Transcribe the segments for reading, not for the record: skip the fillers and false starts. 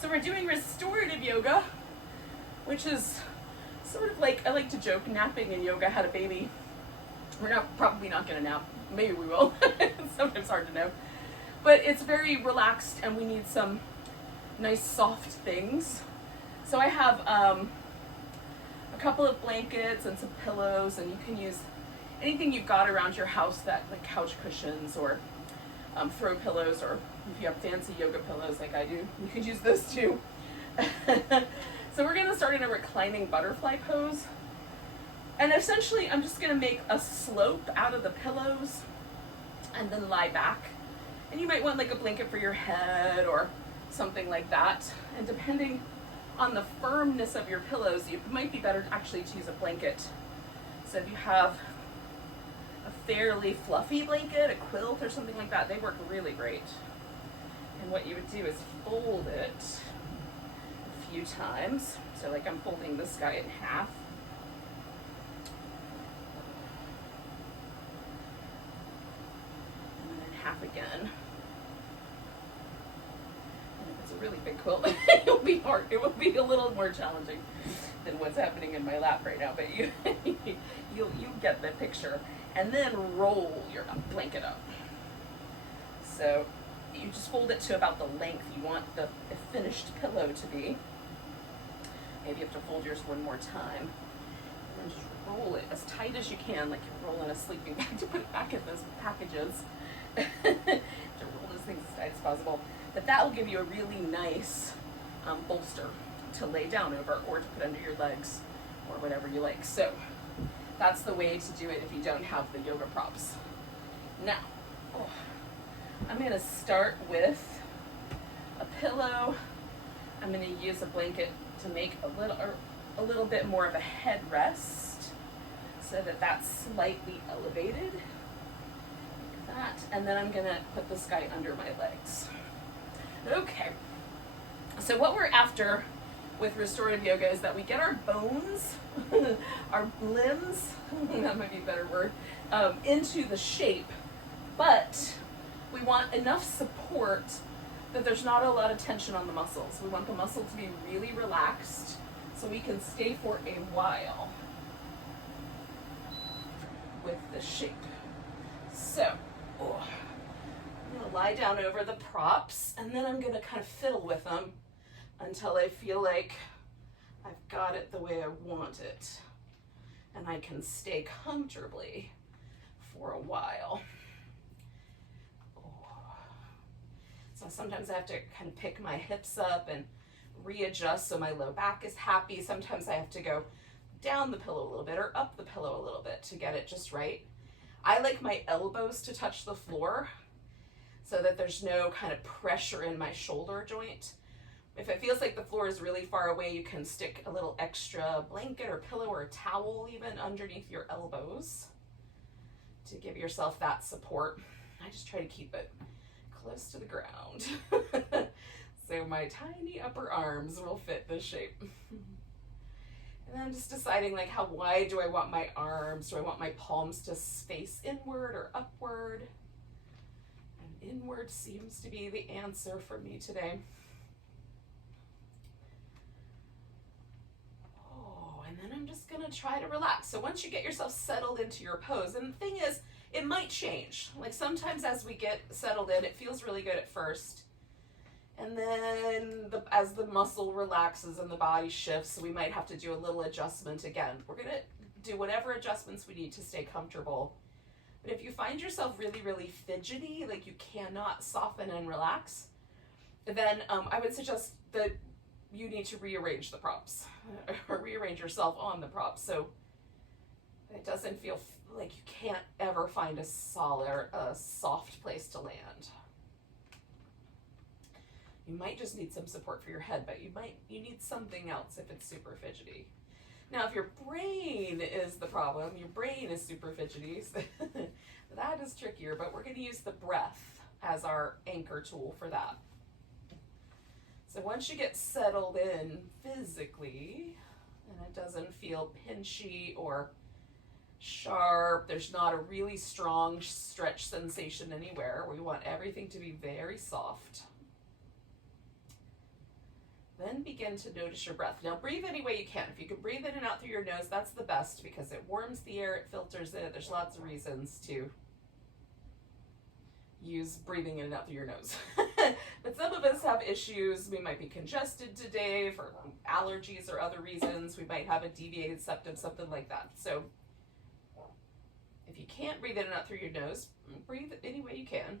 So we're doing restorative yoga, which is sort of like, I like to joke, napping in yoga had a baby. We're probably not gonna nap. Maybe we will. It's sometimes hard to know. But it's very relaxed and we need some nice soft things. So I have a couple of blankets and some pillows, and you can use anything you've got around your house, that like couch cushions or throw pillows, or if you have fancy yoga pillows like I do, you could use this too. So we're gonna start in a reclining butterfly pose. And essentially I'm just gonna make a slope out of the pillows and then lie back. And you might want like a blanket for your head or something like that. And depending on the firmness of your pillows, it might be better actually to use a blanket. So if you have a fairly fluffy blanket, a quilt or something like that, they work really great. And what you would do is fold it a few times. So like I'm folding this guy in half. And then in half again. And if it's a really big quilt, it'll be hard. It will be a little more challenging than what's happening in my lap right now, but you get the picture. And then roll your blanket up. So you just fold it to about the length you want the finished pillow to be. Maybe you have to fold yours one more time. And then just roll it as tight as you can, like you're rolling a sleeping bag to put it back in those packages. To roll those things as tight as possible. But that will give you a really nice bolster to lay down over or to put under your legs or whatever you like. So that's the way to do it if you don't have the yoga props. Now, I'm going to start with a pillow. I'm going to use a blanket to make a little bit more of a headrest so that that's slightly elevated. Like that. And then I'm going to put this guy under my legs. Okay. So what we're after with restorative yoga is that we get our bones, our limbs, that might be a better word, into the shape, but we want enough support that there's not a lot of tension on the muscles. We want the muscle to be really relaxed so we can stay for a while with the shape. So, I'm gonna lie down over the props and then I'm gonna kind of fiddle with them until I feel like I've got it the way I want it and I can stay comfortably for a while. So sometimes I have to kind of pick my hips up and readjust so my low back is happy. Sometimes I have to go down the pillow a little bit or up the pillow a little bit to get it just right. I like my elbows to touch the floor so that there's no kind of pressure in my shoulder joint. If it feels like the floor is really far away, you can stick a little extra blanket or pillow or a towel even underneath your elbows to give yourself that support. I just try to keep it close to the ground so my tiny upper arms will fit this shape. And then I'm just deciding like how wide do I want my arms? Do I want my palms to face inward or upward? And inward seems to be the answer for me today. And then I'm just gonna try to relax. So once you get yourself settled into your pose, and the thing is, it might change. Like sometimes as we get settled in, it feels really good at first. And then as the muscle relaxes and the body shifts, we might have to do a little adjustment again. We're gonna do whatever adjustments we need to stay comfortable. But if you find yourself really, really fidgety, like you cannot soften and relax, then I would suggest that you need to rearrange the props or rearrange yourself on the props so it doesn't feel like you can't ever find a solid or a soft place to land. You might just need some support for your head, but you need something else if it's super fidgety. Now, if your brain is the problem, your brain is super fidgety, so that is trickier, but we're going to use the breath as our anchor tool for that. So once you get settled in physically, and it doesn't feel pinchy or sharp, there's not a really strong stretch sensation anywhere. We want everything to be very soft. then begin to notice your breath. Now breathe any way you can. If you can breathe in and out through your nose, that's the best because it warms the air, it filters it. There's lots of reasons to use breathing in and out through your nose. But some of us have issues. We might be congested today for allergies or other reasons. We might have a deviated septum, something like that. So if you can't breathe in and out through your nose, breathe any way you can.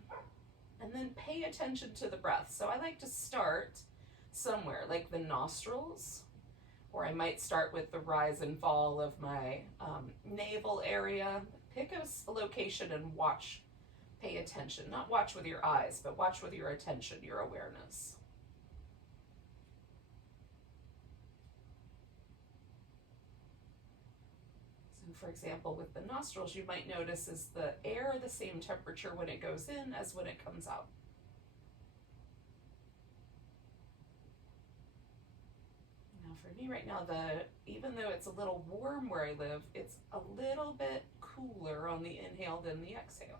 And then pay attention to the breath. So I like to start somewhere like the nostrils, or I might start with the rise and fall of my navel area. Pick a location and watch. Pay attention. Not watch with your eyes, but watch with your attention, your awareness. So for example, with the nostrils, you might notice is the air the same temperature when it goes in as when it comes out. Now for me right now, even though it's a little warm where I live, it's a little bit cooler on the inhale than the exhale.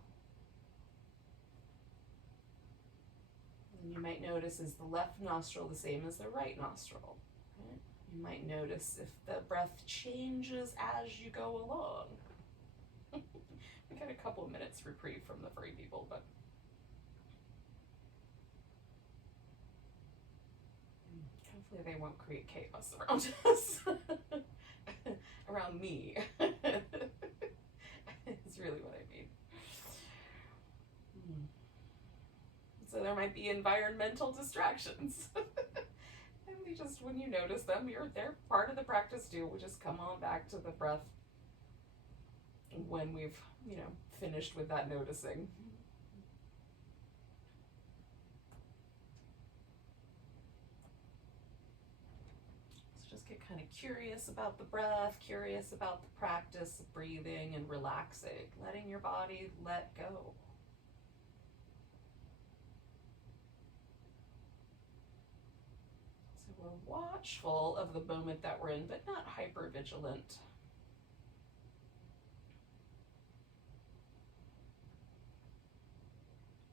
And you might notice is the left nostril the same as the right nostril. Right? You might notice if the breath changes as you go along. We got a couple of minutes reprieve from the furry people, but hopefully they won't create chaos around us. Around me. Is really what I mean. So there might be environmental distractions. And we just, when you notice them, they're part of the practice too. We just come on back to the breath when we've, finished with that noticing. So just get kind of curious about the breath, curious about the practice of breathing and relaxing, letting your body let go. We're watchful of the moment that we're in, but not hyper vigilant.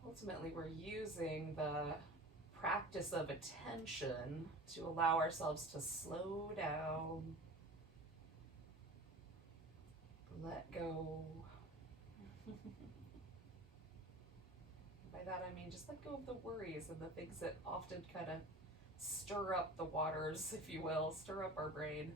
Ultimately, we're using the practice of attention to allow ourselves to slow down, let go. By that I mean just let go of the worries and the things that often kind of stir up the waters, if you will, stir up our brain.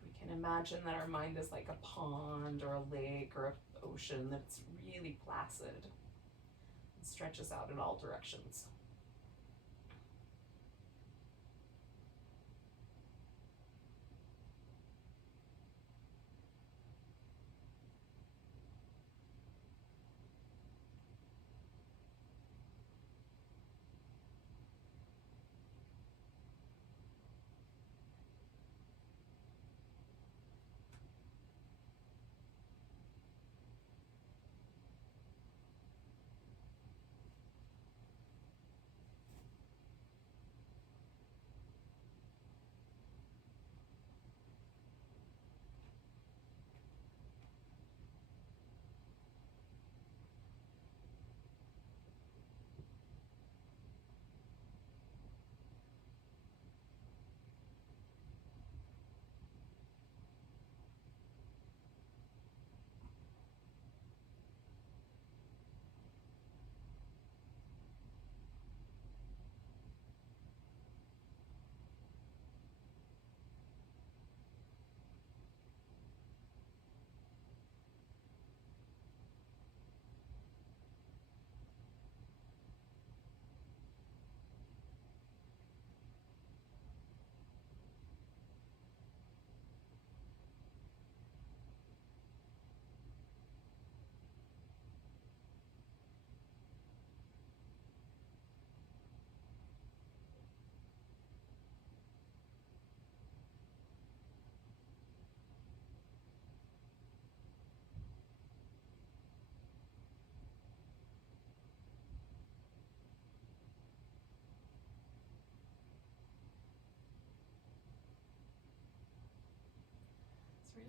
If we can imagine that our mind is like a pond or a lake or an ocean that's really placid and stretches out in all directions.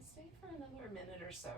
Stay for another minute or so.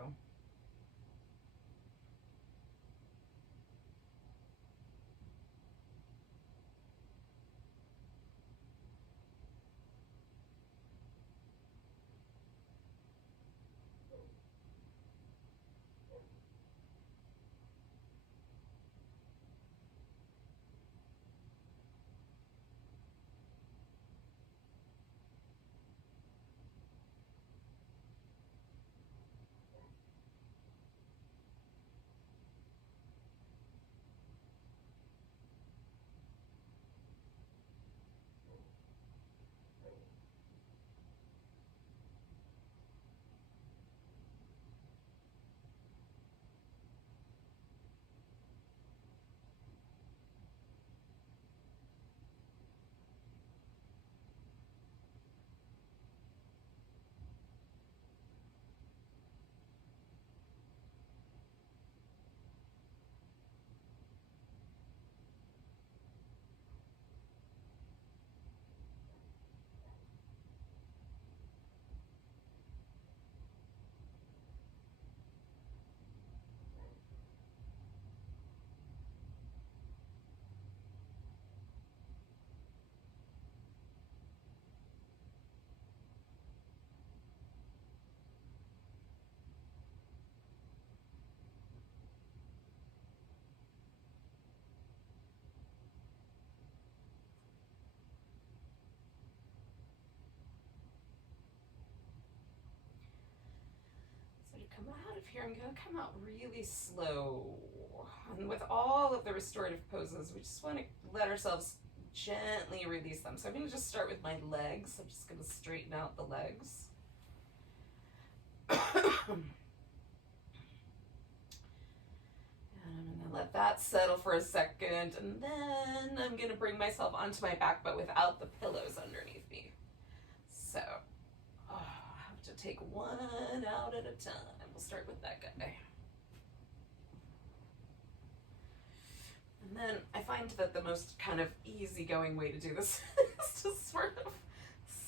So to come out of here, I'm going to come out really slow. And with all of the restorative poses, we just want to let ourselves gently release them. So I'm going to just start with my legs. I'm just going to straighten out the legs. And I'm going to let that settle for a second. And then I'm going to bring myself onto my back, but without the pillows underneath me. So I have to take one out at a time. We'll start with that guy. And then I find that the most kind of easygoing way to do this is to sort of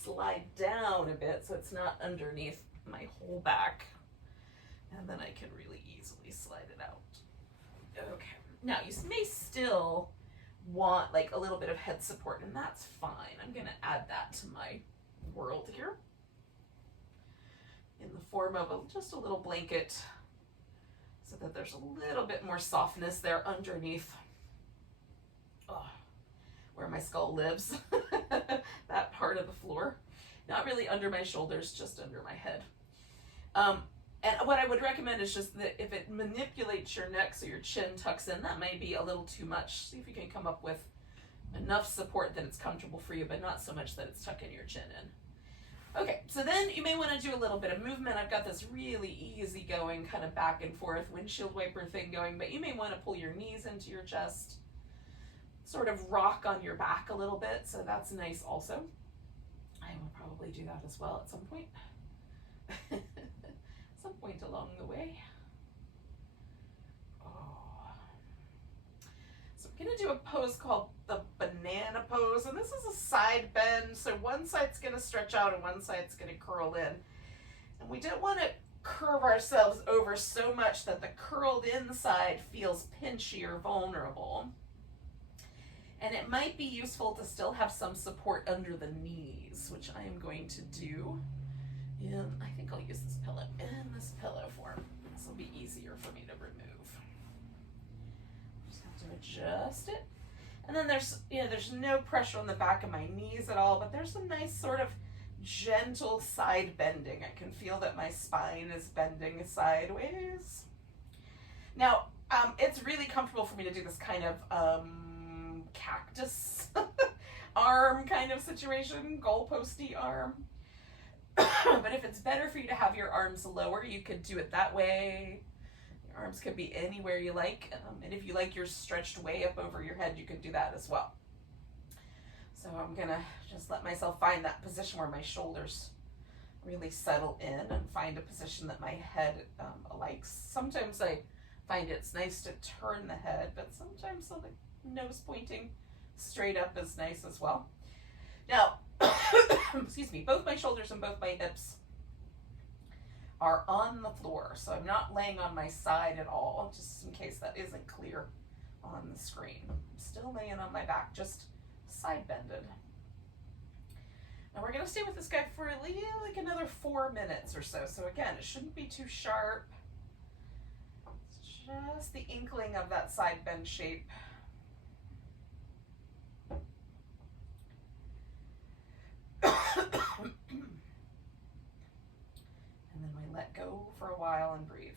slide down a bit so it's not underneath my whole back. And then I can really easily slide it out. Okay. Now you may still want like a little bit of head support, and that's fine. I'm going to add that to my world here in the form of just a little blanket so that there's a little bit more softness there underneath where my skull lives, that part of the floor. Not really under my shoulders, just under my head. And what I would recommend is just that if it manipulates your neck so your chin tucks in, that may be a little too much. See if you can come up with enough support that it's comfortable for you, but not so much that it's tucking your chin in. Okay, so then you may want to do a little bit of movement. I've got this really easy going kind of back and forth windshield wiper thing going, but you may want to pull your knees into your chest, sort of rock on your back a little bit, so that's nice also. I will probably do that as well at some point. Some point along the way. So I'm going to do a pose called the banana pose, and this is a side bend, so one side's going to stretch out and one side's going to curl in. And we don't want to curve ourselves over so much that the curled in side feels pinchy or vulnerable. And it might be useful to still have some support under the knees, which I am going to do. I think I'll use this pillow in this pillow form. This will be easier for me to remove. Just have to adjust it. And then there's no pressure on the back of my knees at all, but there's a nice sort of gentle side bending. I can feel that my spine is bending sideways. Now, it's really comfortable for me to do this kind of cactus arm kind of situation, goalposty arm. But if it's better for you to have your arms lower, you could do it that way. Your arms could be anywhere you like. And if you like yours stretched way up over your head, you could do that as well. So I'm gonna just let myself find that position where my shoulders really settle in and find a position that my head likes. Sometimes I find it's nice to turn the head, but sometimes the nose pointing straight up is nice as well. Now, excuse me, both my shoulders and both my hips are on the floor. So I'm not laying on my side at all, just in case that isn't clear on the screen. I'm still laying on my back, just side bended. And we're gonna stay with this guy for like another 4 minutes or so. So again, it shouldn't be too sharp. It's just the inkling of that side bend shape. And then we let go for a while and breathe.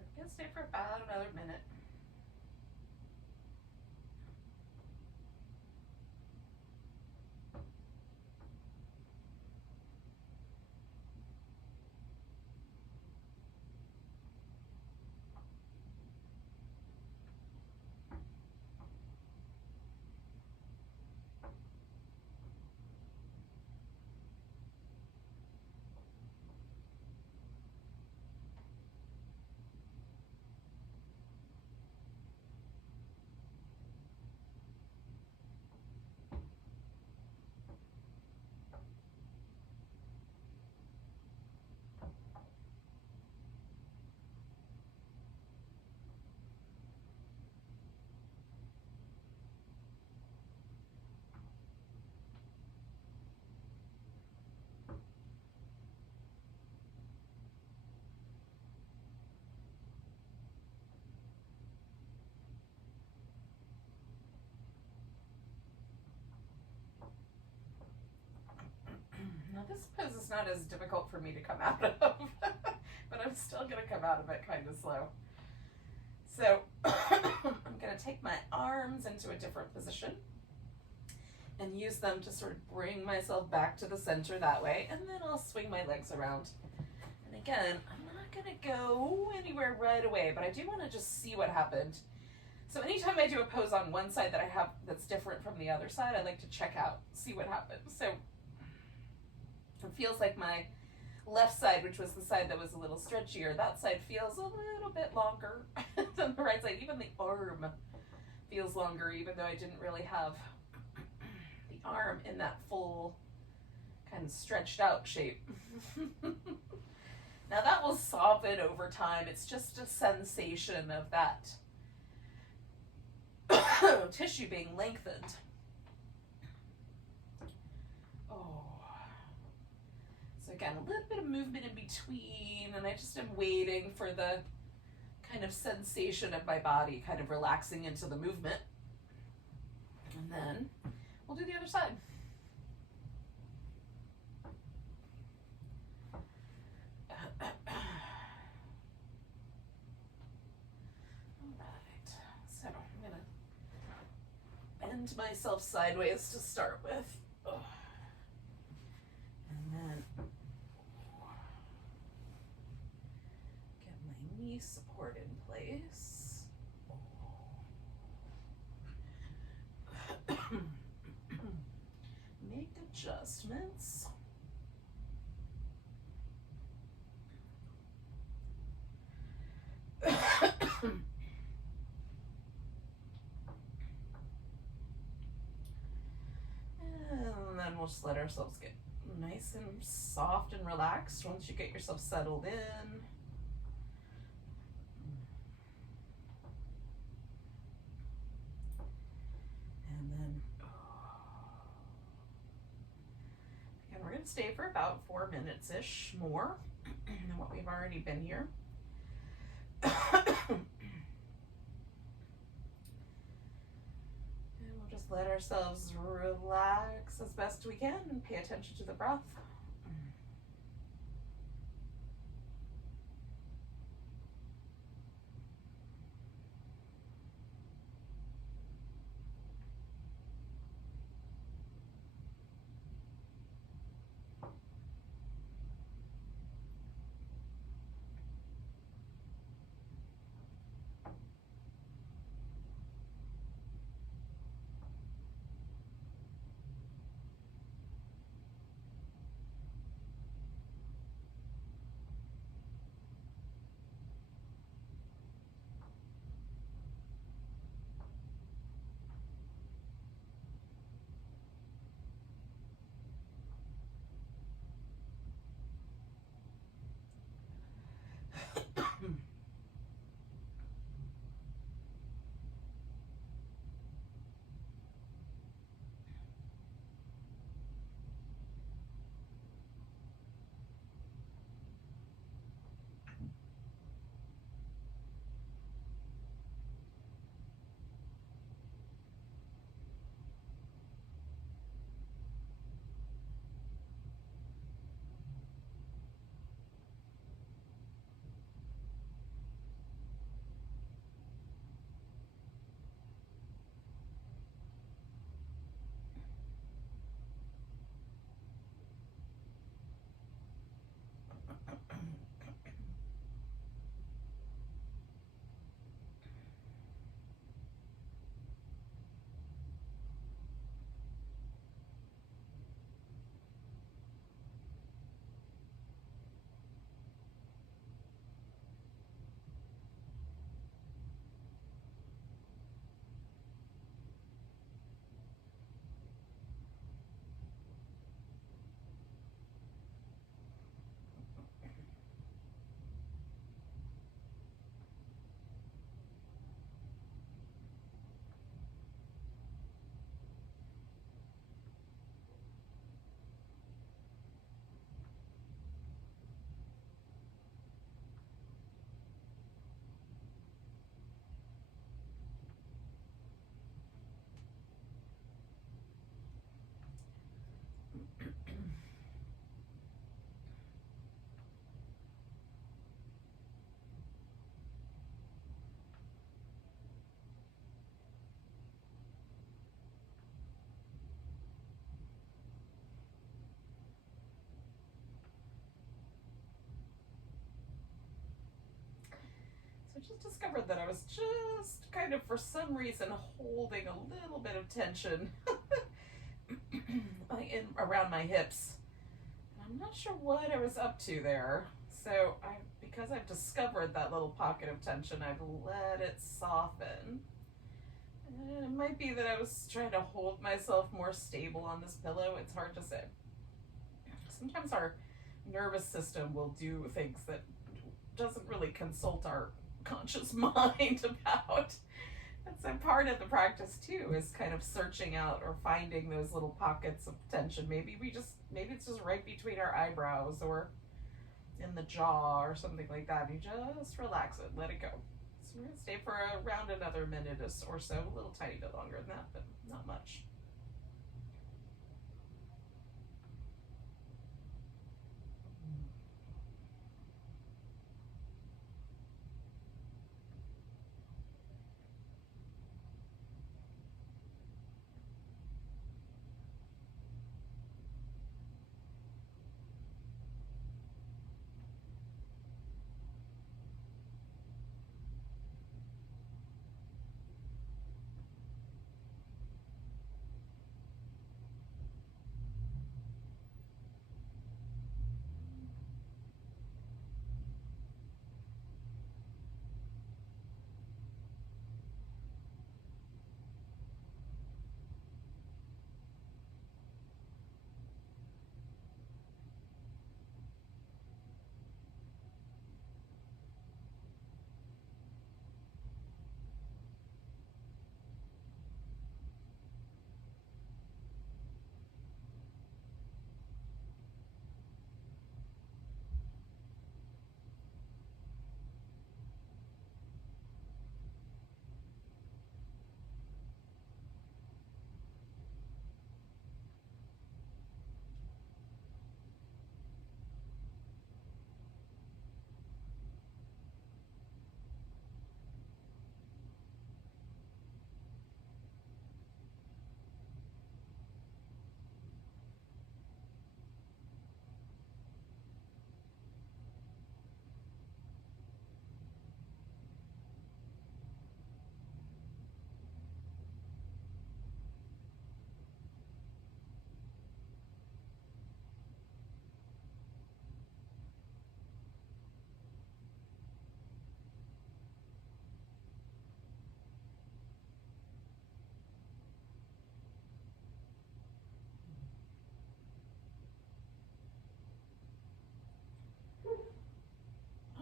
So we're gonna stay for about another minute. Now this pose is not as difficult for me to come out of, but I'm still gonna come out of it kind of slow. So I'm gonna take my arms into a different position and use them to sort of bring myself back to the center that way, and then I'll swing my legs around. And again, I'm not gonna go anywhere right away, but I do wanna just see what happened. So anytime I do a pose on one side that I have that's different from the other side, I like to check out, see what happened. So it feels like my left side, which was the side that was a little stretchier, that side feels a little bit longer than the right side. Even the arm feels longer, even though I didn't really have the arm in that full kind of stretched out shape. Now that will soften over time. It's just a sensation of that tissue being lengthened. Oh. So again, a little bit of movement in between, and I just am waiting for the kind of sensation of my body kind of relaxing into the movement. And then we'll do the other side. Alright, so I'm going to bend myself sideways to start with. And then get my knee support in place. Make adjustments. And then we'll just let ourselves get nice and soft and relaxed once you get yourself settled in. And then again, we're going to stay for about 4 minutes-ish more than what we've already been here. Let ourselves relax as best we can and pay attention to the breath. I just discovered that I was just kind of, for some reason, holding a little bit of tension around my hips. I'm not sure what I was up to there. So because I've discovered that little pocket of tension, I've let it soften. And it might be that I was trying to hold myself more stable on this pillow. It's hard to say. Sometimes our nervous system will do things that doesn't really consult our conscious mind about. And so part of the practice too is kind of searching out or finding those little pockets of tension. Maybe it's just right between our eyebrows or in the jaw or something like that. You just relax it, let it go. So we're gonna stay for around another minute or so, a little tiny bit longer than that, but not much.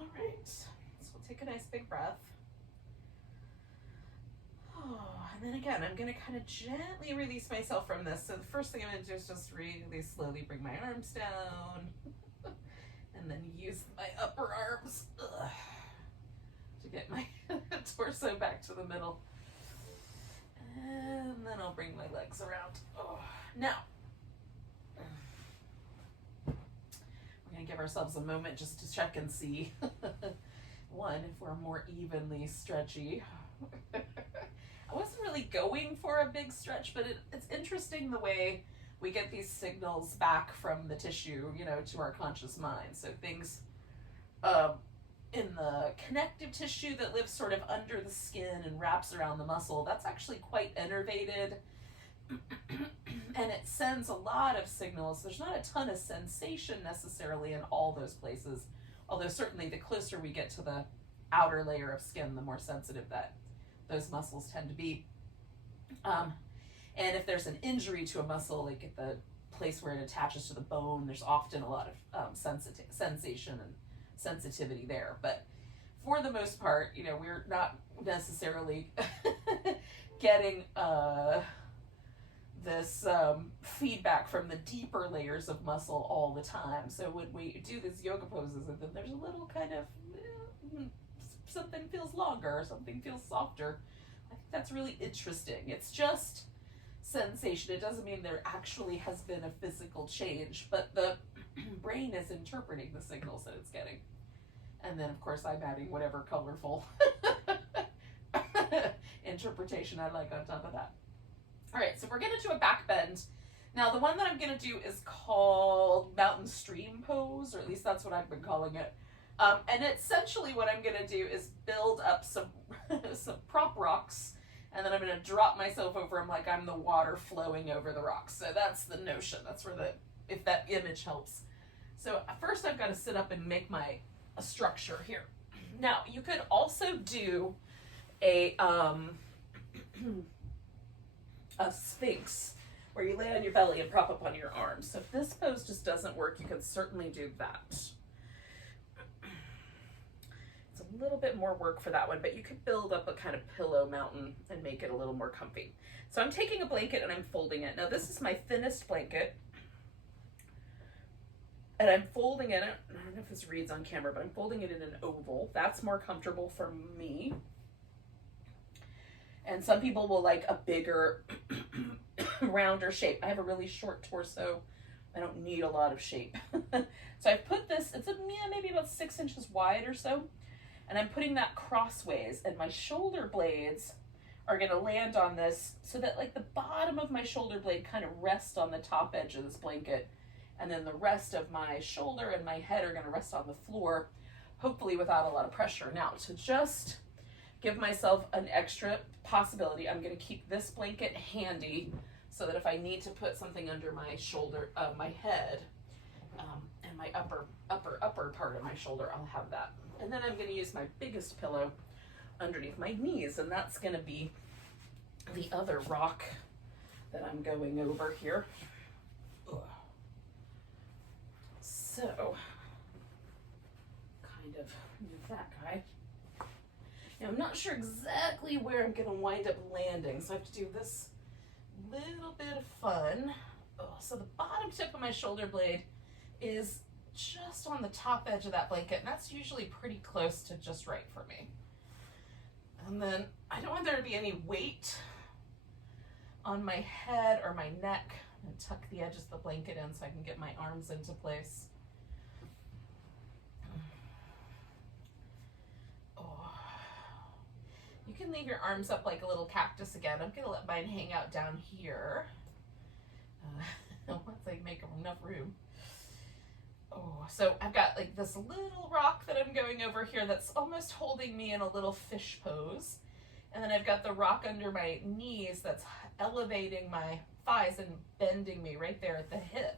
All right, so we'll take a nice big breath. Oh, and then again, I'm going to kind of gently release myself from this. So the first thing I'm going to do is just really slowly bring my arms down and then use my upper arms to get my torso back to the middle. And then I'll bring my legs around. Oh. Now, we're going to give ourselves a moment just to check and see, one, if we're more evenly stretchy. I wasn't really going for a big stretch, but it's interesting the way we get these signals back from the tissue, to our conscious mind. So things in the connective tissue that lives sort of under the skin and wraps around the muscle, that's actually quite innervated. And it sends a lot of signals. There's not a ton of sensation necessarily in all those places, although certainly the closer we get to the outer layer of skin, the more sensitive that those muscles tend to be. And if there's an injury to a muscle, like at the place where it attaches to the bone, there's often a lot of sensation and sensitivity there. But for the most part, we're not necessarily getting this feedback from the deeper layers of muscle all the time. So when we do these yoga poses, and then there's a little kind of something feels longer or something feels softer. I think that's really interesting. It's just sensation. It doesn't mean there actually has been a physical change, but the brain is interpreting the signals that it's getting. And then, of course, I'm adding whatever colorful interpretation I like on top of that. All right, so we're going to do a back bend. Now, the one that I'm going to do is called mountain stream pose, or at least that's what I've been calling it. And essentially what I'm going to do is build up some prop rocks, and then I'm going to drop myself over them like I'm the water flowing over the rocks. So that's the notion. That's where if that image helps. So first I've got to sit up and make a structure here. Now, you could also do a sphinx, where you lay on your belly and prop up on your arms. So if this pose just doesn't work, you can certainly do that. It's a little bit more work for that one, but you could build up a kind of pillow mountain and make it a little more comfy. So I'm taking a blanket and I'm folding it. Now this is my thinnest blanket. And I'm folding it, I don't know if this reads on camera, but I'm folding it in an oval. That's more comfortable for me. And some people will like a bigger, rounder shape. I have a really short torso. I don't need a lot of shape. So I've put this, it's maybe about 6 inches wide or so. And I'm putting that crossways, and my shoulder blades are gonna land on this so that like the bottom of my shoulder blade kind of rests on the top edge of this blanket. And then the rest of my shoulder and my head are gonna rest on the floor, hopefully without a lot of pressure. Now, to just give myself an extra possibility, I'm gonna keep this blanket handy so that if I need to put something under my shoulder, my head, and my upper part of my shoulder, I'll have that. And then I'm gonna use my biggest pillow underneath my knees, and that's gonna be the other rock that I'm going over here. Ugh. So, kind of move that guy. Now I'm not sure exactly where I'm gonna wind up landing, so I have to do this little bit of fun. Oh, so the bottom tip of my shoulder blade is just on the top edge of that blanket, and that's usually pretty close to just right for me. And then I don't want there to be any weight on my head or my neck. I'm gonna tuck the edges of the blanket in so I can get my arms into place. You can leave your arms up like a little cactus again. I'm gonna let mine hang out down here. Once I make enough room. Oh, so I've got like this little rock that I'm going over here that's almost holding me in a little fish pose. And then I've got the rock under my knees that's elevating my thighs and bending me right there at the hip.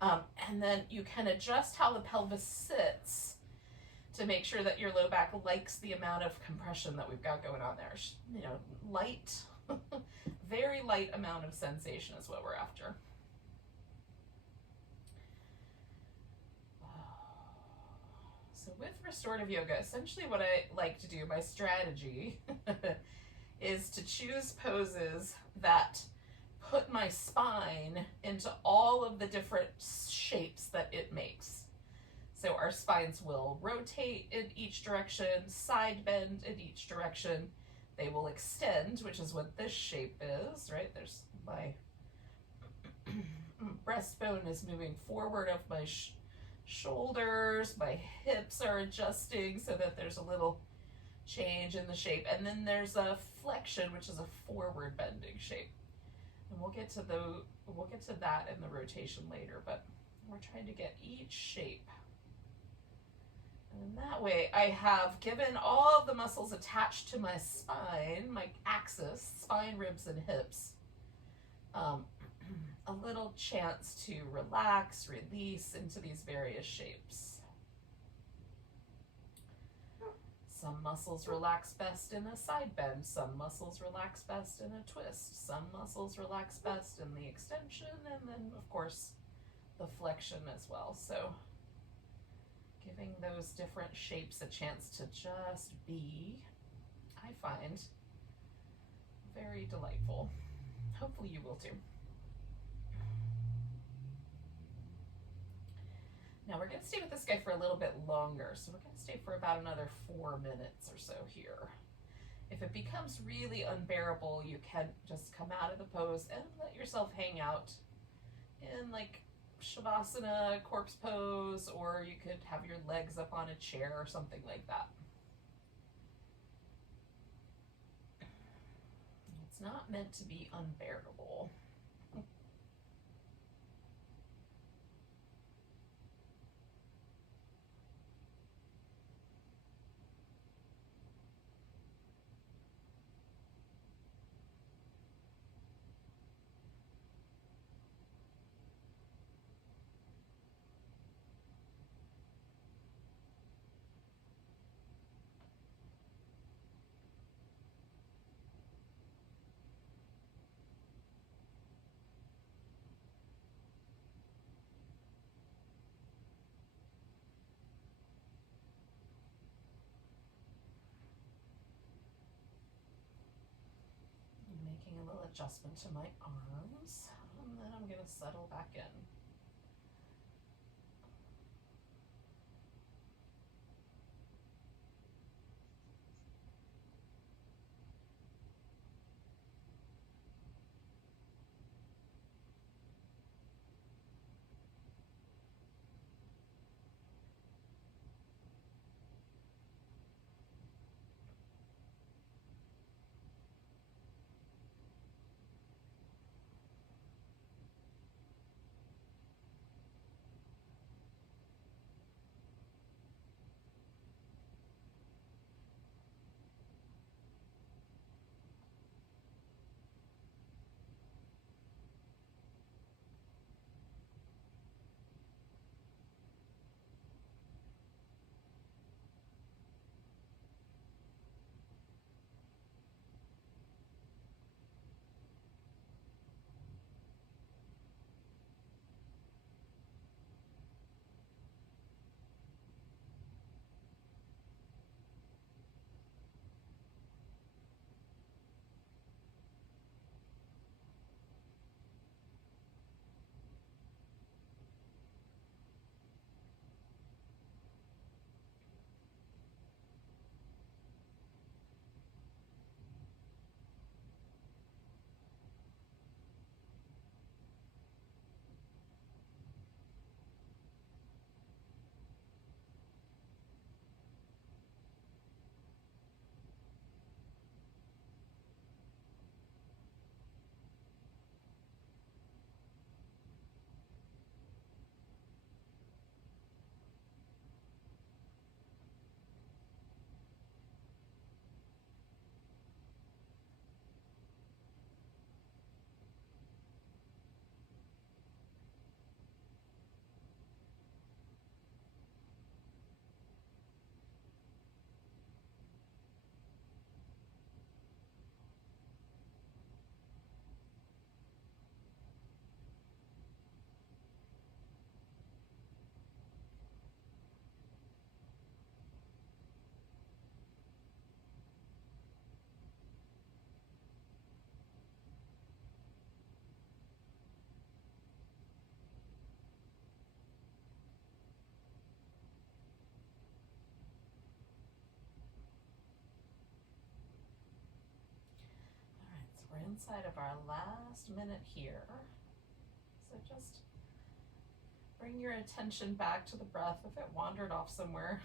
And then you can adjust how the pelvis sits to make sure that your low back likes the amount of compression that we've got going on there. You know, light, very light amount of sensation is what we're after. So with restorative yoga, essentially what I like to do, my strategy, is to choose poses that put my spine into all of the different shapes that it makes. So our spines will rotate in each direction, side bend in each direction. They will extend, which is what this shape is, right? There's my breastbone is moving forward of my shoulders. My hips are adjusting so that there's a little change in the shape. And then there's a flexion, which is a forward bending shape. And we'll get to that in the rotation later, but we're trying to get each shape. And that way I have given all of the muscles attached to my spine, my axis, spine, ribs, and hips, a little chance to relax, release into these various shapes. Some muscles relax best in a side bend, some muscles relax best in a twist, some muscles relax best in the extension, and then of course the flexion as well. So giving those different shapes a chance to just be, I find very delightful. Hopefully you will too. Now we're going to stay with this guy for a little bit longer, so we're going to stay for about another 4 minutes or so here. If it becomes really unbearable, you can just come out of the pose and let yourself hang out in like Savasana, corpse pose, or you could have your legs up on a chair or something like that. It's not meant to be unbearable. making a little adjustment to my arms, and then I'm going to settle back in. We're inside of our last minute here. So just bring your attention back to the breath if it wandered off somewhere.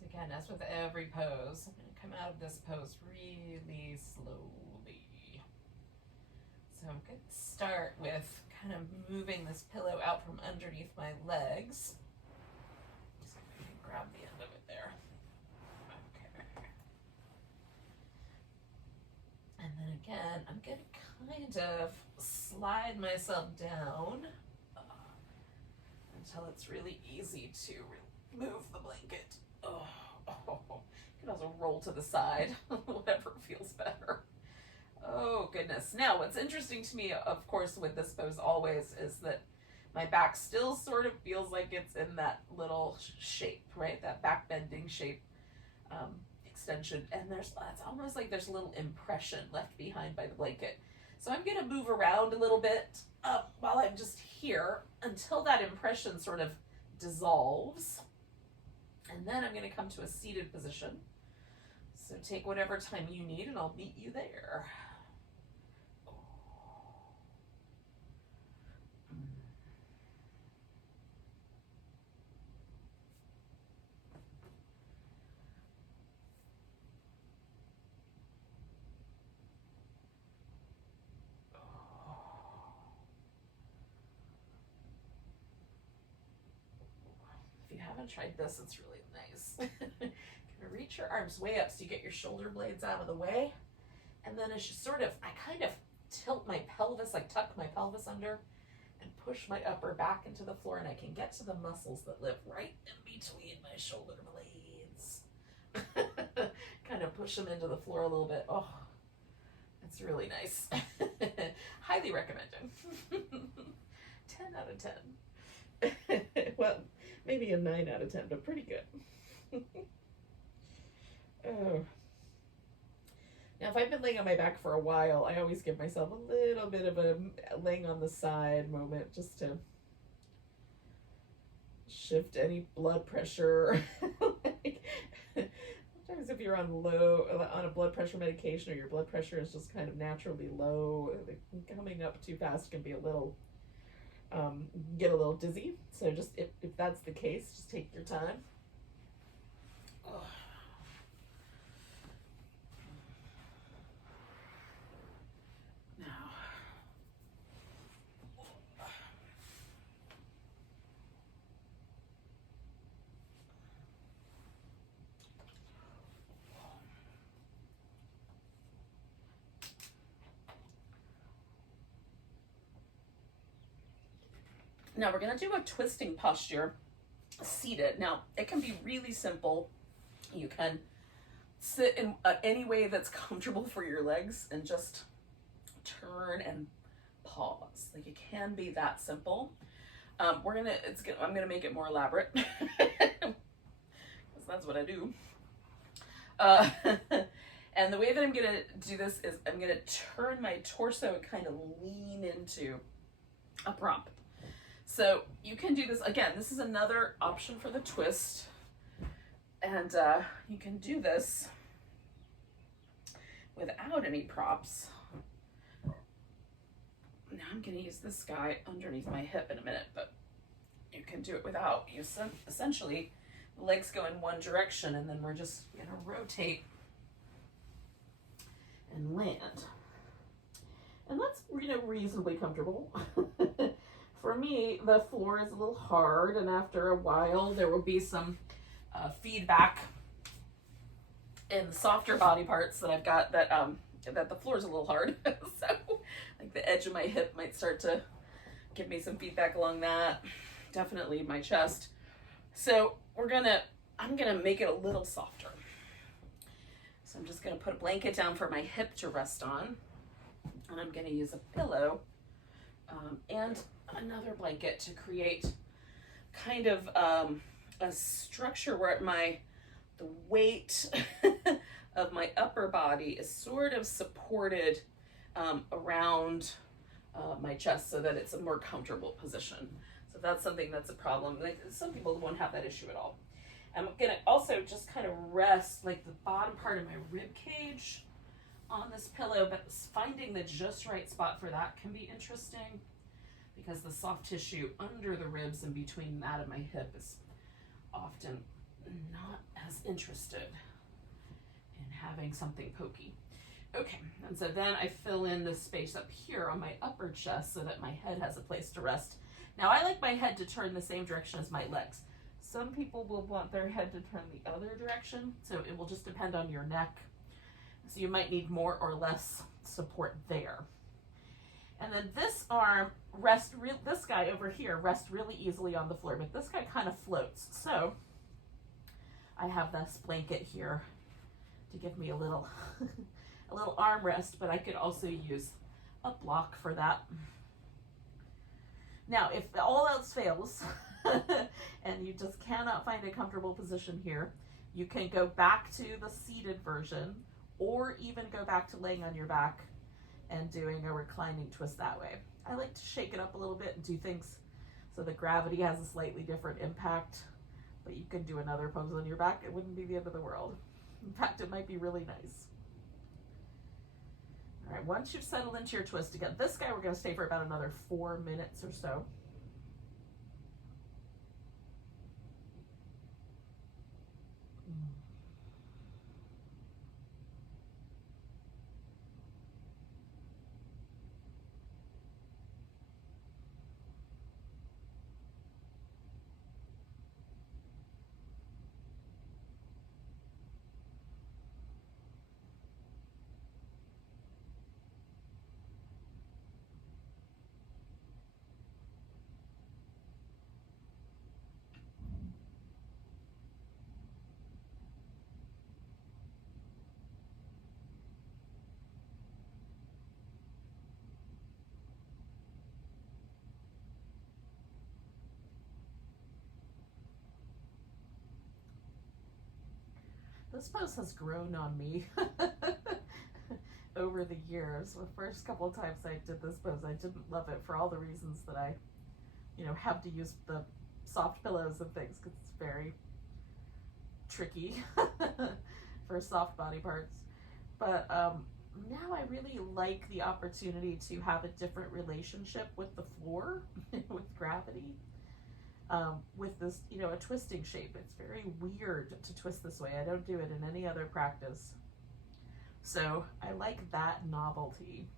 So again, as with every pose, I'm going to come out of this pose really slowly. So I'm going to start with kind of moving this pillow out from underneath my legs. So I can grab the end of it there. Okay. And then again, I'm going to kind of slide myself down until it's really easy to remove the blanket. Oh, you can also roll to the side, whatever feels better. Oh goodness. Now what's interesting to me, of course, with this pose always is that my back still sort of feels like it's in that little shape, right? That back bending shape, extension. And it's almost like there's a little impression left behind by the blanket. So I'm gonna move around a little bit while I'm just here until that impression sort of dissolves. And then I'm going to come to a seated position. So take whatever time you need and I'll meet you there. If you haven't tried this, it's really nice. Kind of reach your arms way up so you get your shoulder blades out of the way. And then as you sort of, I kind of tilt my pelvis, like tuck my pelvis under and push my upper back into the floor, and I can get to the muscles that live right in between my shoulder blades. Kind of push them into the floor a little bit. Oh, it's really nice. Highly recommended. 10 out of 10. Well, maybe a 9 out of 10, but pretty good. Oh. Now, if I've been laying on my back for a while, I always give myself a little bit of a laying on the side moment just to shift any blood pressure. Like, sometimes if you're on a blood pressure medication, or your blood pressure is just kind of naturally low, coming up too fast can be a little, get a little dizzy. So just if that's the case, just take your time. Oh. Now we're going to do a twisting posture seated. Now it can be really simple. You can sit in any way that's comfortable for your legs and just turn and pause. Like, it can be that simple. I'm gonna make it more elaborate because that's what I do. And the way that I'm gonna do this is I'm gonna turn my torso and kind of lean into a prop. So you can do this, again, this is another option for the twist. And you can do this without any props. Now I'm gonna use this guy underneath my hip in a minute, but you can do it without. You essentially, the legs go in one direction, and then we're just gonna rotate and land. And that's, reasonably comfortable. For me, the floor is a little hard, and after a while, there will be some feedback in the softer body parts that I've got that the floor is a little hard. So, like, the edge of my hip might start to give me some feedback along that. Definitely my chest. So I'm gonna make it a little softer. So I'm just gonna put a blanket down for my hip to rest on, and I'm gonna use a pillow and another blanket to create kind of a structure where the weight of my upper body is sort of supported around my chest, so that it's a more comfortable position. So that's something that's a problem. Like, some people won't have that issue at all. I'm gonna also just kind of rest like the bottom part of my rib cage on this pillow, but finding the just right spot for that can be interesting, because the soft tissue under the ribs and between that and my hip is often not as interested in having something pokey. Okay, and so then I fill in the space up here on my upper chest so that my head has a place to rest. Now, I like my head to turn the same direction as my legs. Some people will want their head to turn the other direction, so it will just depend on your neck. So you might need more or less support there. And then this arm this guy over here rests really easily on the floor, but this guy kind of floats. So I have this blanket here to give me a little a little arm rest, but I could also use a block for that. Now, if all else fails and you just cannot find a comfortable position here, you can go back to the seated version, or even go back to laying on your back and doing a reclining twist that way. I like to shake it up a little bit and do things so the gravity has a slightly different impact, but you could do another pose on your back. It wouldn't be the end of the world. In fact, it might be really nice. All right, once you've settled into your twist again, this guy we're going to stay for about another 4 minutes or so. This pose has grown on me over the years. The first couple of times I did this pose, I didn't love it for all the reasons that I, have to use the soft pillows and things because it's very tricky for soft body parts. But now I really like the opportunity to have a different relationship with the floor, with gravity. With this, a twisting shape. It's very weird to twist this way. I don't do it in any other practice. So I like that novelty.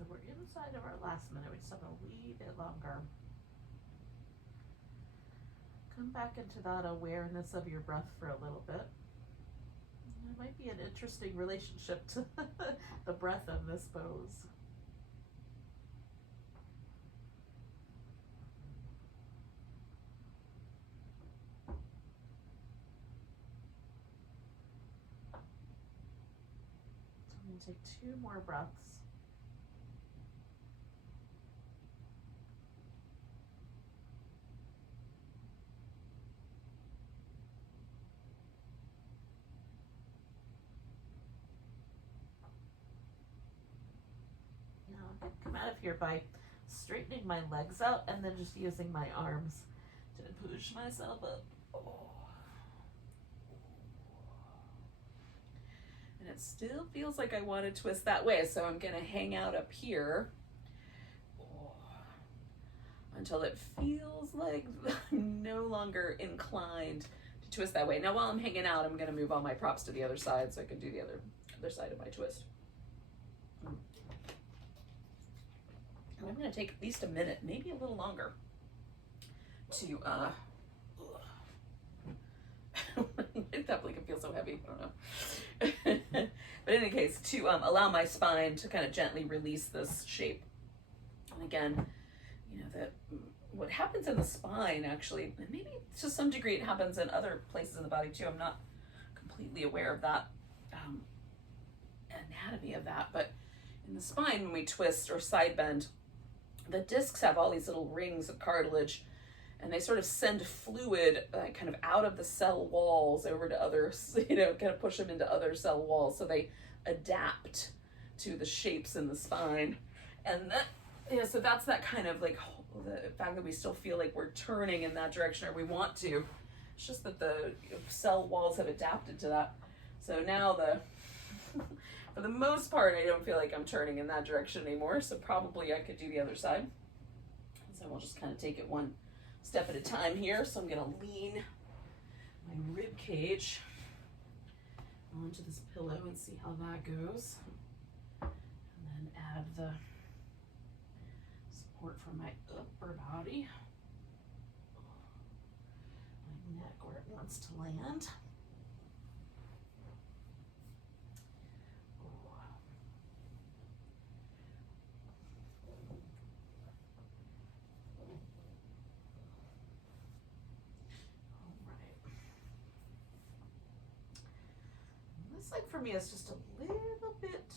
So we're inside of our last minute. We just have a wee bit longer. Come back into that awareness of your breath for a little bit. There might be an interesting relationship to the breath in this pose. So I'm going to take 2 more breaths. Come out of here by straightening my legs out and then just using my arms to push myself up. And it still feels like I want to twist that way, so I'm going to hang out up here until it feels like I'm no longer inclined to twist that way. Now while I'm hanging out, I'm going to move all my props to the other side so I can do the other side of my twist. And I'm going to take at least a minute, maybe a little longer, to It definitely can feel so heavy. I don't know. But in any case, to allow my spine to kind of gently release this shape. And again, you know, that what happens in the spine actually, and maybe to some degree it happens in other places in the body too. I'm not completely aware of that anatomy of that, but in the spine, when we twist or side bend, the discs have all these little rings of cartilage, and they sort of send fluid kind of out of the cell walls over to others, you know, kind of push them into other cell walls, so they adapt to the shapes in the spine. And that, you know, so that's that kind of like the fact that we still feel like we're turning in that direction, or we want to. It's just that the cell walls have adapted to that. So now for the most part, I don't feel like I'm turning in that direction anymore, so probably I could do the other side. So we'll just kind of take it one step at a time here. So I'm going to lean my rib cage onto this pillow and see how that goes. And then add the support from my upper body. My neck where it wants to land. This leg for me is just a little bit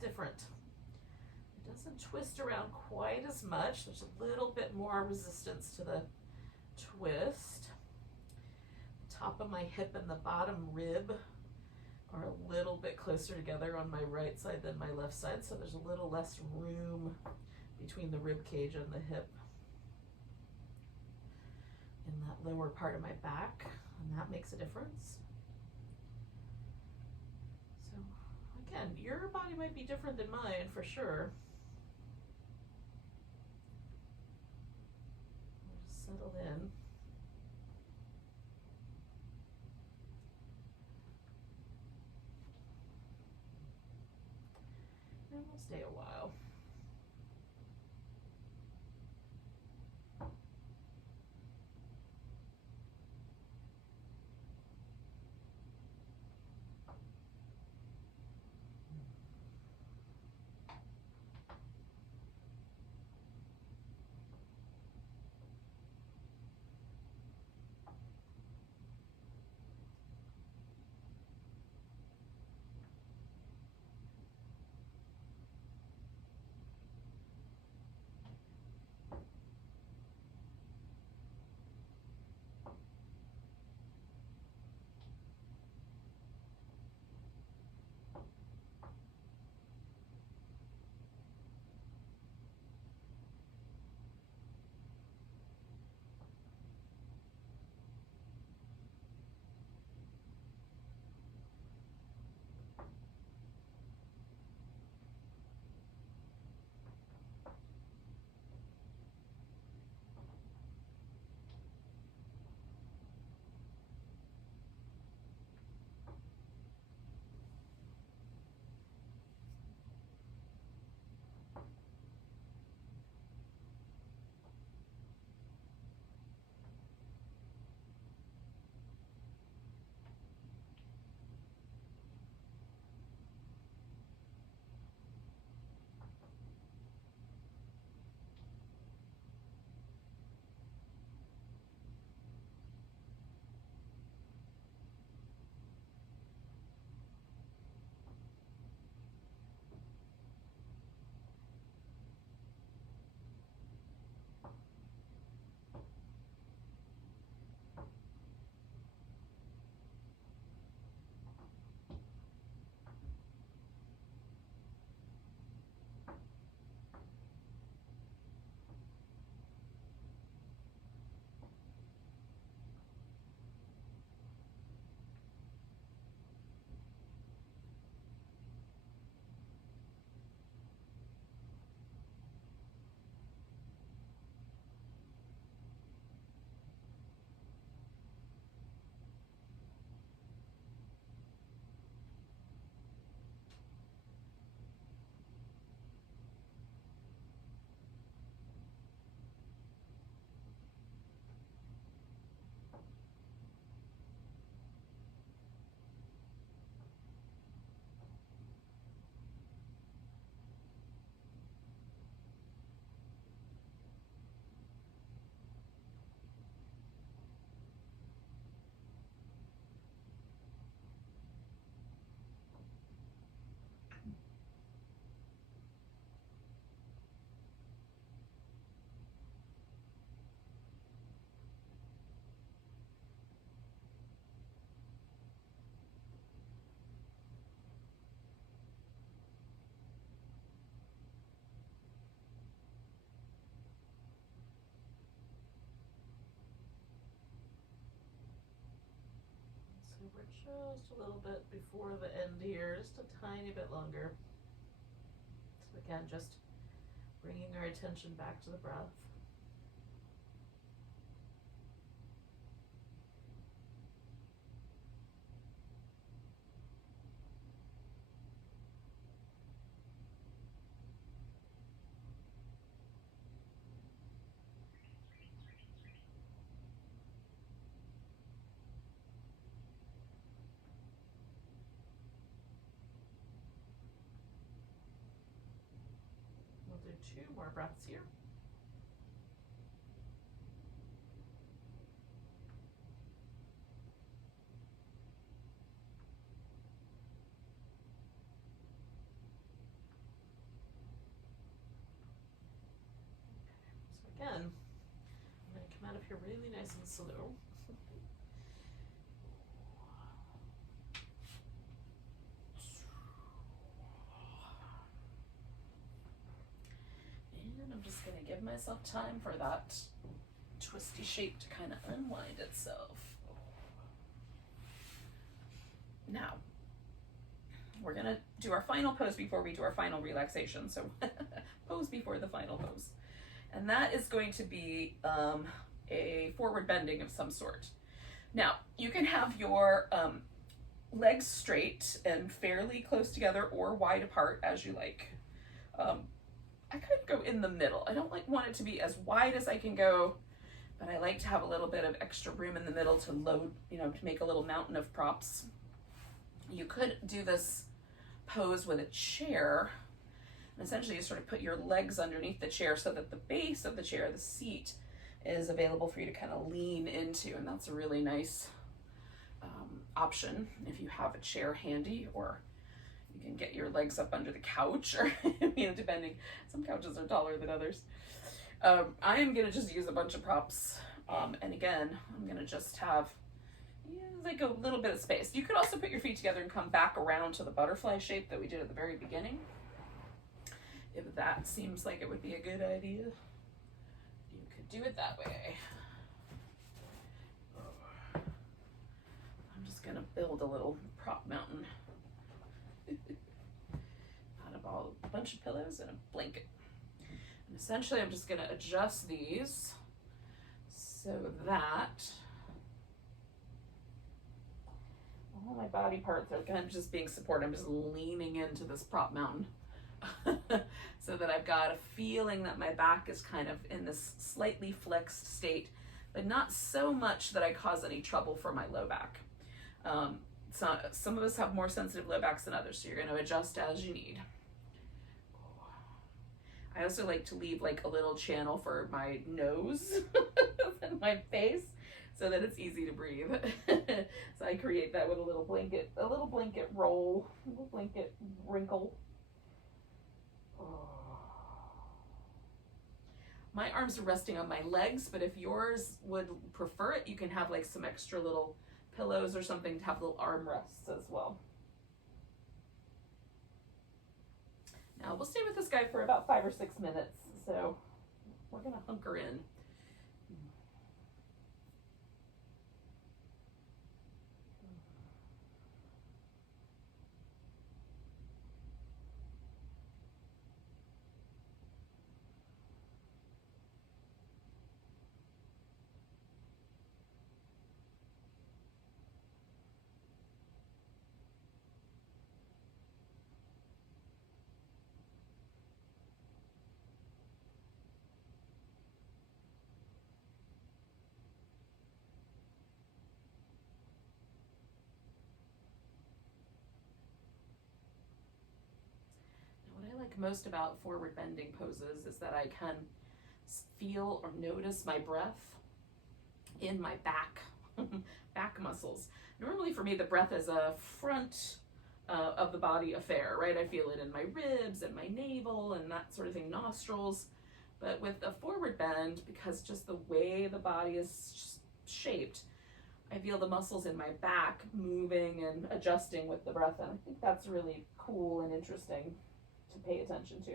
different. It doesn't twist around quite as much. There's a little bit more resistance to the twist. The top of my hip and the bottom rib are a little bit closer together on my right side than my left side, so there's a little less room between the rib cage and the hip in that lower part of my back, and that makes a difference. So again, your body might be different than mine for sure. Just settle in. And we'll stay a while. So we're just a little bit before the end here, just a tiny bit longer. So again, just bringing our attention back to the breath. We'll do 2 more breaths here. So again, I'm going to come out of here really nice and slow. And I'm just going to give myself time for that twisty shape to kind of unwind itself. Now, we're going to do our final pose before we do our final relaxation. So pose before the final pose. And that is going to be a forward bending of some sort. Now, you can have your legs straight and fairly close together or wide apart as you like. I kind of go in the middle. I don't want it to be as wide as I can go, but I like to have a little bit of extra room in the middle to load, to make a little mountain of props. You could do this pose with a chair. And essentially you sort of put your legs underneath the chair so that the base of the chair, the seat, is available for you to kind of lean into. And that's a really nice option if you have a chair handy, or you can get your legs up under the couch, or depending. Some couches are taller than others. I am gonna just use a bunch of props. And again, I'm gonna just have like a little bit of space. You could also put your feet together and come back around to the butterfly shape that we did at the very beginning. If that seems like it would be a good idea, you could do it that way. I'm just gonna build a little prop mountain out of a bunch of pillows and a blanket. And essentially I'm just gonna adjust these so that all my body parts are kind of just being supported. I'm just leaning into this prop mountain. So that I've got a feeling that my back is kind of in this slightly flexed state, but not so much that I cause any trouble for my low back. So some of us have more sensitive low backs than others, so you're going to adjust as you need. I also like to leave like a little channel for my nose and my face so that it's easy to breathe. So I create that with a little blanket roll, a little blanket wrinkle. My arms are resting on my legs, but if yours would prefer it, you can have like some extra little pillows or something to have little arm rests as well. Now we'll stay with this guy for about 5 or 6 minutes, so we're gonna hunker in. Most about forward bending poses is that I can feel or notice my breath in my back muscles. Normally for me, the breath is a front of the body affair, right? I feel it in my ribs and my navel and that sort of thing, nostrils. But with a forward bend, because just the way the body is shaped, I feel the muscles in my back moving and adjusting with the breath. And I think that's really cool and interesting to pay attention to.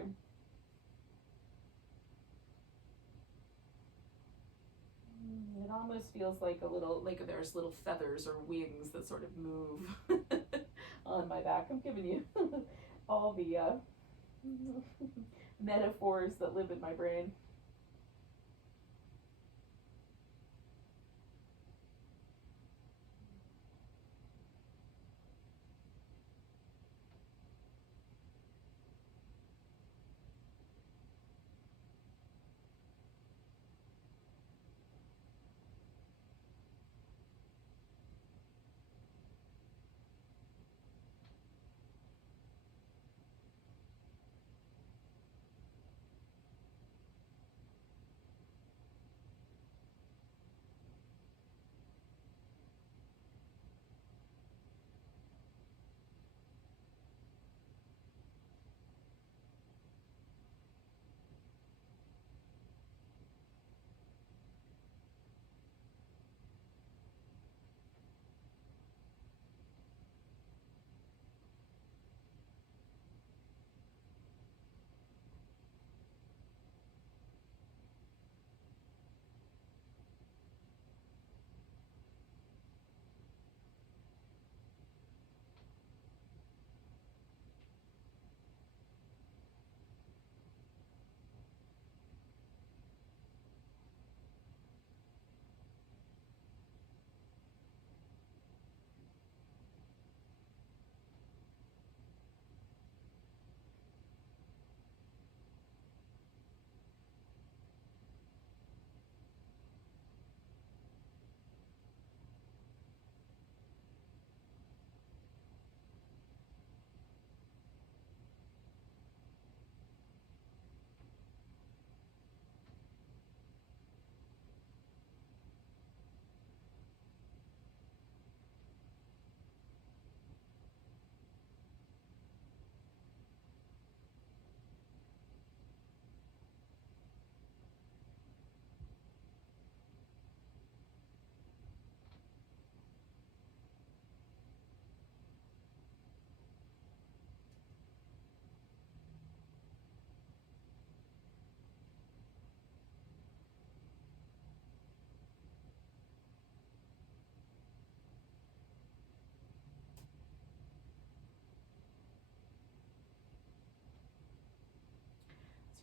It almost feels like a little, like there's little feathers or wings that sort of move on my back. I'm giving you all the metaphors that live in my brain.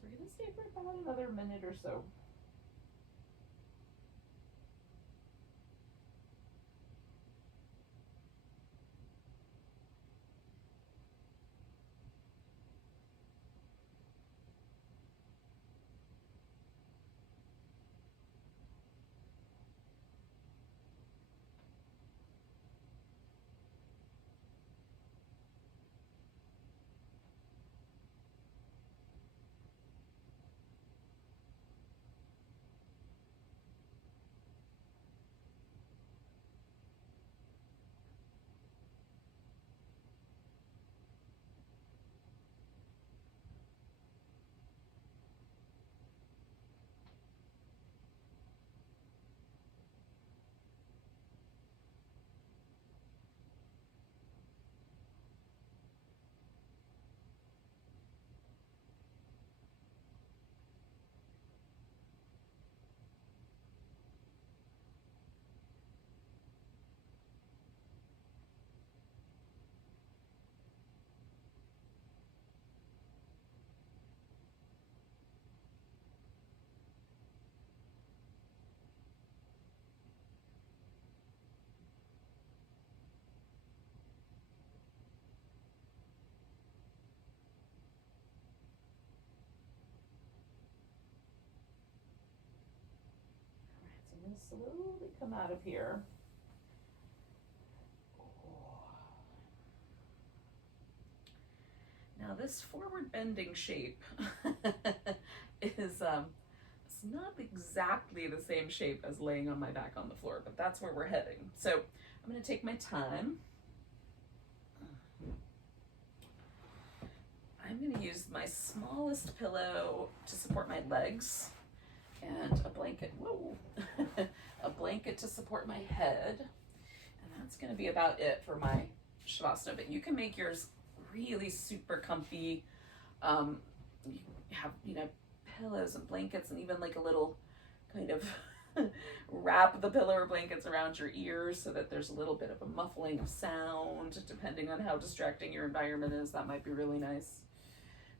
So we're going to stay for about another minute or so. So I'm going to slowly come out of here. Now this forward bending shape is it's not exactly the same shape as laying on my back on the floor, but that's where we're heading. So I'm going to take my time. I'm going to use my smallest pillow to support my legs and a blanket, whoa, a blanket to support my head. And that's going to be about it for my Shavasana, but you can make yours really super comfy. You have, pillows and blankets and even like a little kind of Wrap the pillow or blankets around your ears so that there's a little bit of a muffling of sound, depending on how distracting your environment is. That might be really nice.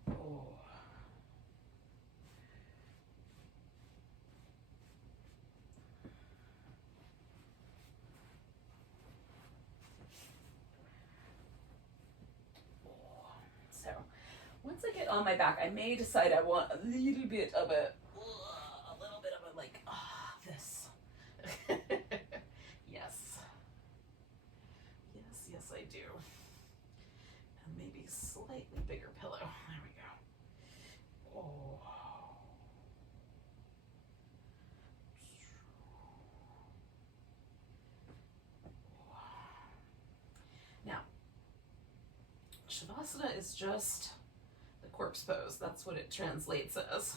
Oh. So, once I get on my back, I may decide I want a little bit of like, this. Yes. Yes, I do. And maybe slightly bigger pillow. There we go. Oh. Now, Savasana is just the corpse pose. That's what it translates as.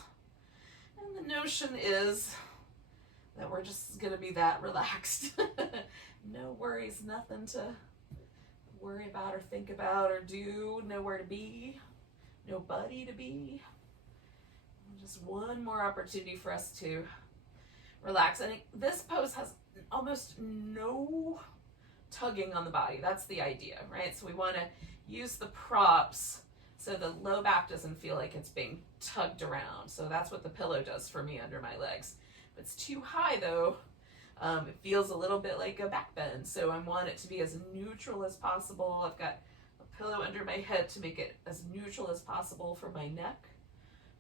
And the notion is that we're just going to be that relaxed. No worries, nothing to worry about or think about or do, nowhere to be, nobody to be. Just one more opportunity for us to relax. And this pose has almost no tugging on the body. That's the idea, right? So we want to use the props so the low back doesn't feel like it's being tugged around. So that's what the pillow does for me under my legs. If it's too high though, it feels a little bit like a back bend. So I want it to be as neutral as possible. I've got a pillow under my head to make it as neutral as possible for my neck.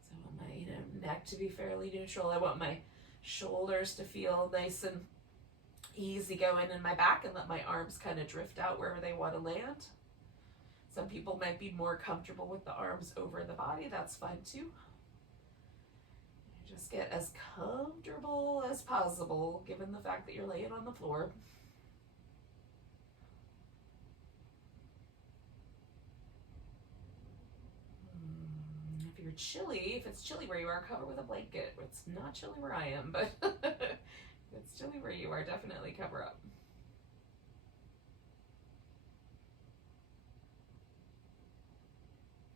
So I want my neck to be fairly neutral. I want my shoulders to feel nice and easy going in my back, and let my arms kind of drift out wherever they want to land. Some people might be more comfortable with the arms over the body. That's fine too. Just get as comfortable as possible, given the fact that you're laying on the floor. If you're chilly, if it's chilly where you are, cover with a blanket. It's not chilly where I am, but if it's chilly where you are, definitely cover up.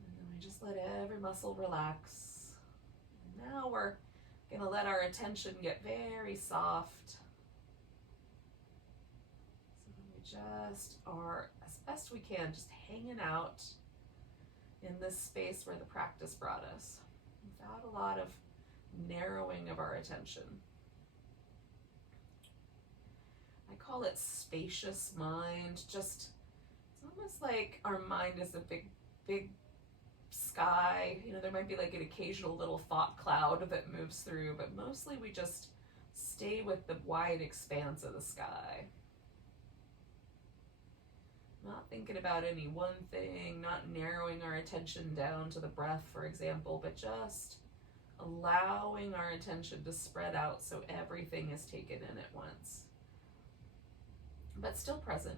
And then we just let every muscle relax. Now we're going to let our attention get very soft. So we just are, as best we can, just hanging out in this space where the practice brought us, without a lot of narrowing of our attention. I call it spacious mind. Just, it's almost like our mind is a big sky. You know, there might be like an occasional little thought cloud that moves through, but mostly we just stay with the wide expanse of the sky. Not thinking about any one thing, not narrowing our attention down to the breath, for example, but just allowing our attention to spread out so everything is taken in at once, but still present.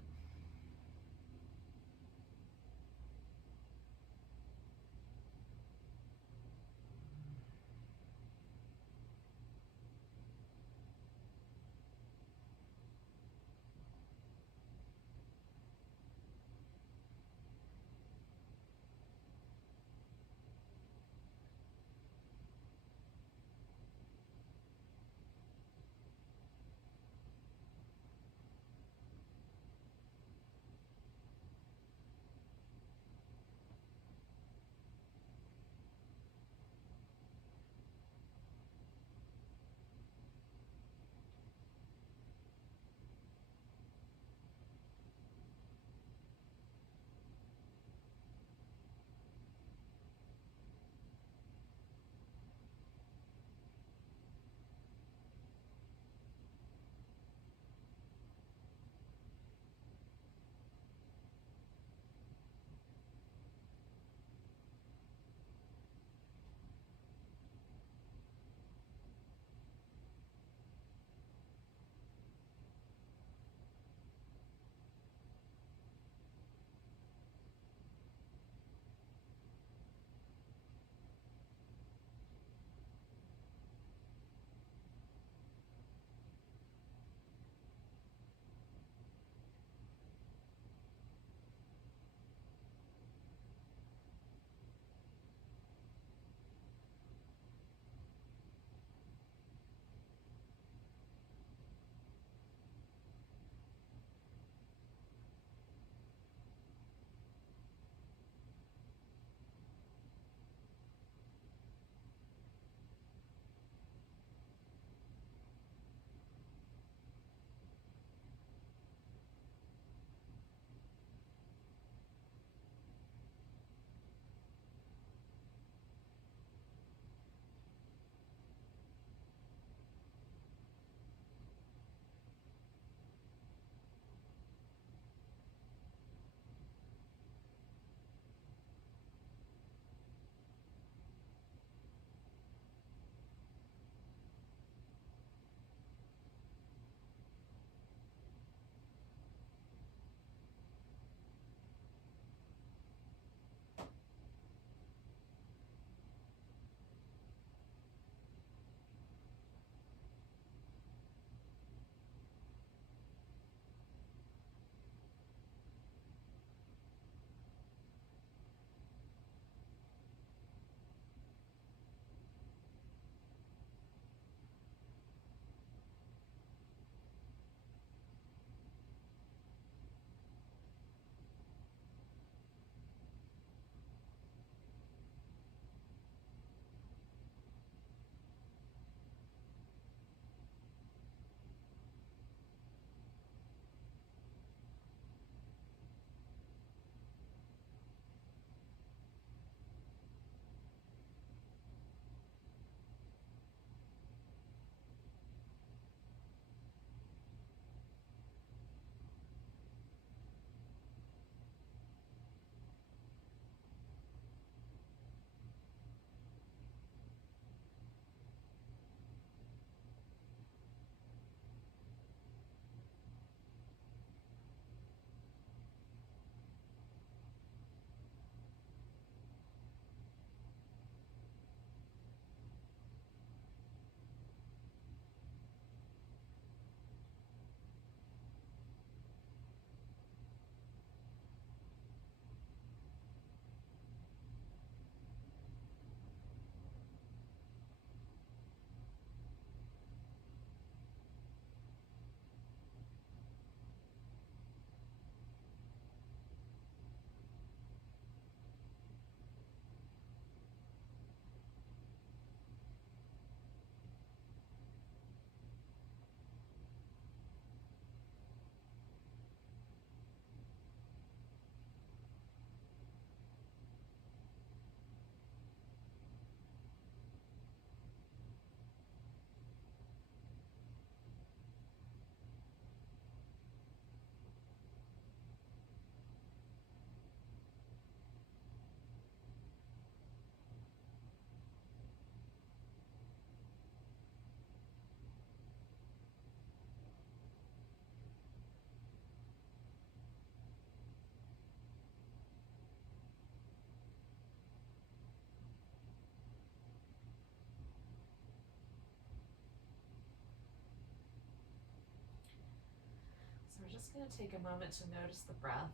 just going to take a moment to notice the breath.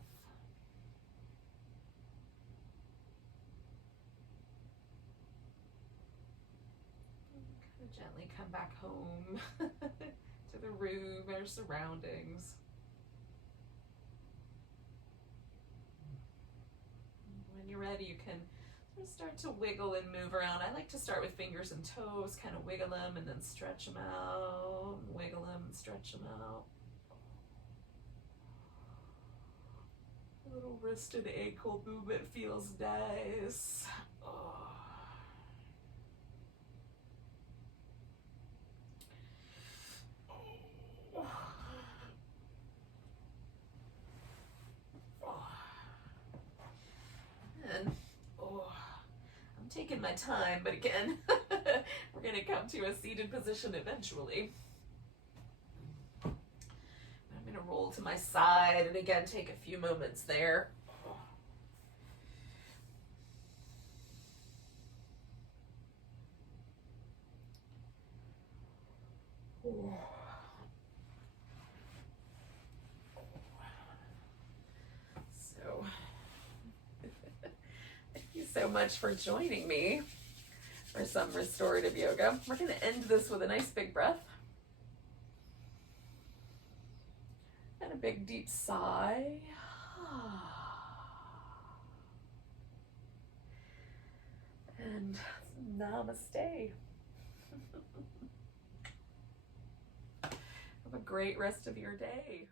Kind of gently come back home to the room, our surroundings. When you're ready, you can start to wiggle and move around. I like to start with fingers and toes, kind of wiggle them and then stretch them out, wiggle them and stretch them out. A little wrist and ankle movement feels nice. Oh. And I'm taking my time, but again, we're going to come to a seated position eventually. I'm going to roll to my side and again take a few moments there. So, thank you so much for joining me for some restorative yoga. We're going to end this with a nice big breath. And a big deep sigh. And namaste. Have a great rest of your day.